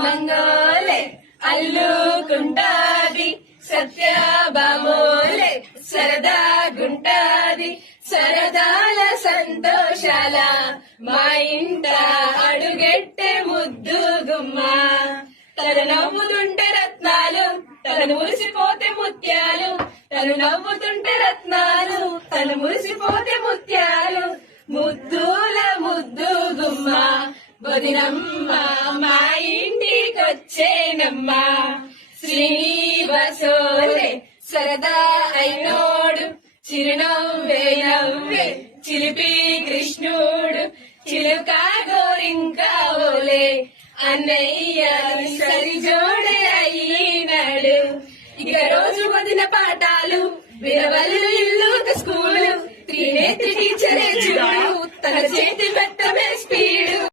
మంగోలే అల్లుకుంటాది సత్యభామోలే సరదాగుంటాది సరదాల సంతోషాల మా ఇంట అడుగెట్టే ముద్దు గుమ్మ తను నవ్వుతుంటే రత్నాలు తను మురిసిపోతే ముత్యాలు తను నవ్వుతుంటే రత్నాలు తను మురిసిపోతే ముత్యాలు ముద్దుల ముద్దు గుమ్మ వదినమ్మ మా ఇంటికొచ్చేనమ్మ శ్రీనివాసోలే సరదా అయినోడు చిరునవ్వే నవ్వే చిలిపి కృష్ణుడు చిలుక గోరింకా ఓలే అన్నయ్య